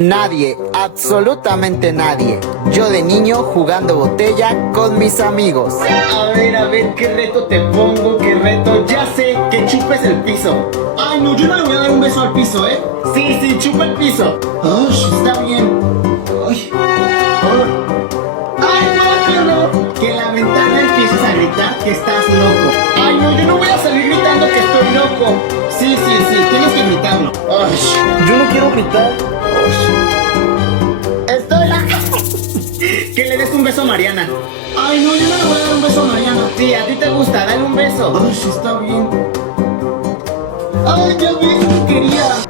Nadie, absolutamente nadie. Yo de niño jugando botella con mis amigos. A ver, ¿qué reto te pongo? ¿Qué reto? Ya sé, que chupes el piso. Ay, no, yo no le voy a dar un beso al piso, ¿eh? Sí, chupa el piso. Uy, está bien. Uy. Ay, no. Que en la ventana empieces a gritar que estás loco. Ay, no, yo no voy a salir gritando que estoy loco. Sí, tienes que gritarlo. Uy. Yo no quiero gritar. Estoy loca. Que le des un beso a Mariana. Ay, no, yo no le voy a dar un beso a Mariana. Sí, a ti te gusta, dale un beso. Ay, está bien. Ay, ya ves, no quería.